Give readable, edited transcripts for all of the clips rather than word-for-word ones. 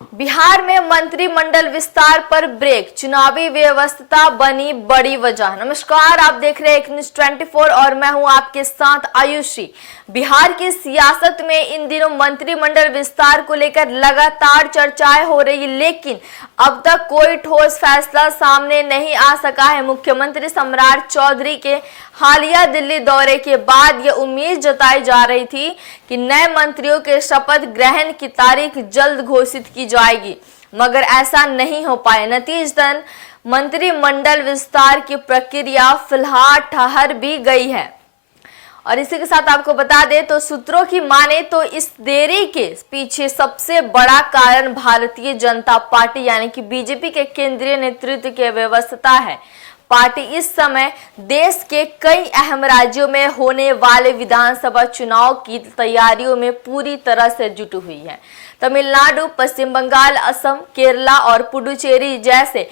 बिहार में मंत्रिमंडल विस्तार पर ब्रेक, चुनावी व्यवस्था बनी बड़ी वजह। नमस्कार, आप देख रहे हैं एक न्यूज़ 24 और मैं हूं आपके साथ आयुषी। बिहार की सियासत में इन दिनों मंत्रिमंडल विस्तार को लेकर लगातार चर्चाएं हो रही, लेकिन अब तक कोई ठोस फैसला सामने नहीं आ सका है। मुख्यमंत्री सम्राट चौधरी के हालिया दिल्ली दौरे के बाद यह उम्मीद जताई जा रही थी कि नए मंत्रियों के शपथ ग्रहण की तारीख जल्द घोषित की जाएगी, मगर ऐसा नहीं हो पाया। नतीजतन मंत्रिमंडल विस्तार की प्रक्रिया फिलहाल ठहर भी गई है। और इसी के साथ आपको बता दें तो सूत्रों की माने तो इस देरी के पीछे सबसे बड़ा कारण भारतीय जनता पार्टी यानी कि बीजेपी के केंद्रीय नेतृत्व की व्यवस्था है। पार्टी इस समय देश के कई अहम राज्यों में होने वाले विधानसभा चुनाव की तैयारियों में पूरी तरह से जुटी हुई है। तमिलनाडु, पश्चिम बंगाल, असम, केरला और पुडुचेरी जैसे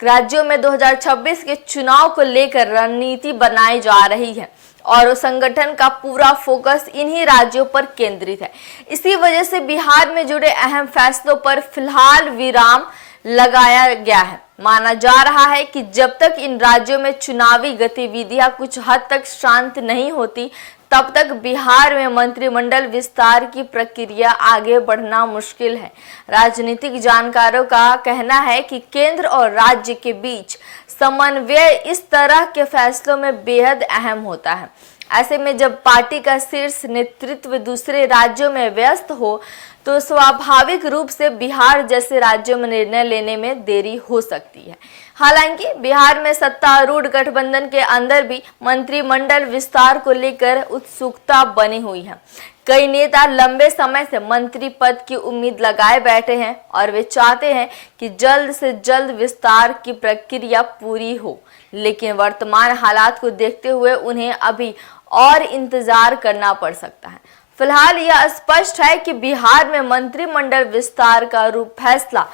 राज्यों में 2026 के चुनाव को लेकर रणनीति बनाई जा रही है और संगठन का पूरा फोकस इन्हीं राज्यों पर केंद्रित है। इसी वजह से बिहार में जुड़े अहम फैसलों पर फिलहाल विराम लगाया गया है। माना जा रहा है कि जब तक इन राज्यों में चुनावी गतिविधियां कुछ हद तक शांत नहीं होती, तब तक बिहार में मंत्रिमंडल विस्तार की प्रक्रिया आगे बढ़ना मुश्किल है। राजनीतिक जानकारों का कहना है कि केंद्र और राज्य के बीच समन्वय इस तरह के फैसलों में बेहद अहम होता है। ऐसे में जब पार्टी का शीर्ष नेतृत्व दूसरे राज्यों में व्यस्त हो तो स्वाभाविक रूप से बिहार जैसे राज्यों में निर्णय लेने में देरी हो सकती है। हालांकि बिहार में सत्तारूढ़ गठबंधन के अंदर भी मंत्रिमंडल विस्तार को लेकर उत्सुकता बनी हुई है। कई नेता लंबे समय से मंत्री पद की उम्मीद लगाए बैठे हैं और वे चाहते हैं कि जल्द से जल्द विस्तार की प्रक्रिया पूरी हो, लेकिन वर्तमान हालात को देखते हुए उन्हें अभी और इंतजार करना पड़ सकता है। फिलहाल यह स्पष्ट है कि बिहार में मंत्रिमंडल विस्तार का रूप फैसला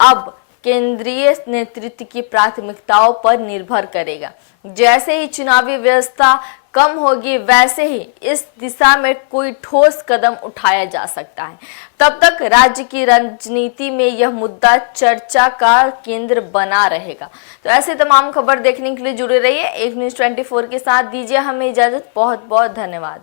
अब केंद्रीय नेतृत्व की प्राथमिकताओं पर निर्भर करेगा। जैसे ही चुनावी व्यवस्था कम होगी, वैसे ही इस दिशा में कोई ठोस कदम उठाया जा सकता है। तब तक राज्य की राजनीति में यह मुद्दा चर्चा का केंद्र बना रहेगा। तो ऐसे तमाम खबर देखने के लिए जुड़े रहिए एक न्यूज़ 24 के साथ। दीजिए हमें इजाजत। बहुत बहुत धन्यवाद।